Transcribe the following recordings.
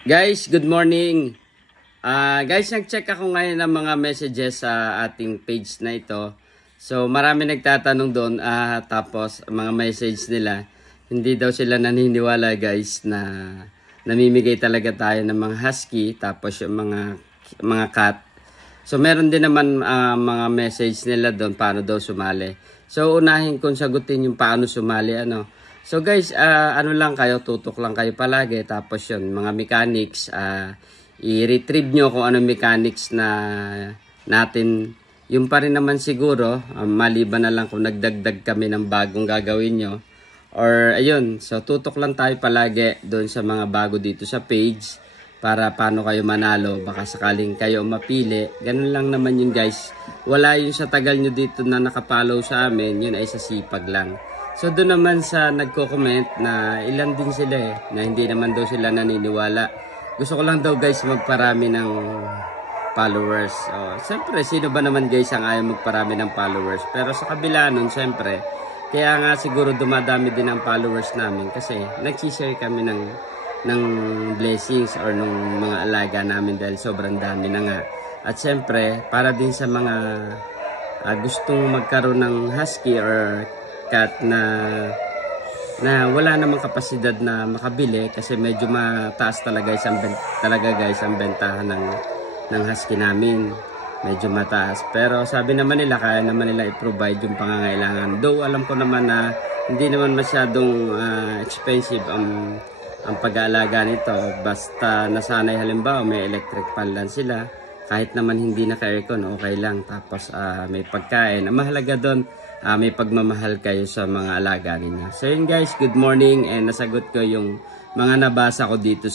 Guys, good morning. Guys, nag-check ako ngayon ng mga messages sa ating page na ito. So, marami nagtatanong doon, tapos mga message nila, hindi daw sila naniniwala guys na namimigay talaga tayo ng mga husky, tapos yung mga cat. So, meron din naman mga message nila doon paano daw sumali. So, unahin kong sagutin yung paano sumali, So guys, ano lang kayo, tutok lang kayo palagi. Tapos yun, mga mechanics, i-retrieve nyo kung anong mechanics na natin. Yung pa rin naman siguro, maliban na lang kung nagdagdag kami ng bagong gagawin nyo. Or ayun, so tutok lang tayo palagi doon sa mga bago dito sa page. Para paano kayo manalo, baka sakaling kayo mapili. Ganun lang naman yun guys. Wala yun sa tagal nyo dito na nakapollow sa amin, yun ay sa sipag lang. So doon naman sa nagko-comment na ilan din sila na hindi naman daw sila naniniwala. Gusto ko lang daw guys magparami ng followers. Siyempre, sino ba naman guys ang ayaw magparami ng followers? Pero sa kabila nun, siyempre, kaya nga siguro dumadami din ang followers namin kasi nag-share kami ng blessings or ng mga alaga namin dahil sobrang dami na nga. At siyempre, para din sa mga gustong magkaroon ng husky or cat na wala namang kapasidad na makabili kasi medyo mataas talaga guys ang bentahan ng husky namin. Medyo mataas. Pero sabi naman nila kaya naman nila i-provide yung pangangailangan. Though alam ko naman na hindi naman masyadong expensive ang pag-aalaga nito. Basta nasanay halimbawa may electric fan lang sila. Kahit naman hindi naka-aircon, okay lang. Tapos may pagkain. Ang mahalaga doon, may pagmamahal kayo sa mga alaga ninyo. So yun guys, good morning. And nasagot ko yung mga nabasa ko dito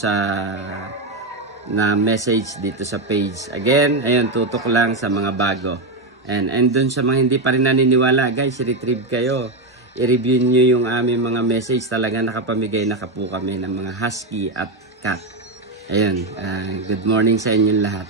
na message dito sa page. Again, ayun, tutok lang sa mga bago. And doon sa mga hindi pa rin naniniwala, guys, retrieve kayo. I-review nyo yung aming mga message. Talaga nakapamigay na po kami ng mga husky at cat. Ayun, good morning sa inyong lahat.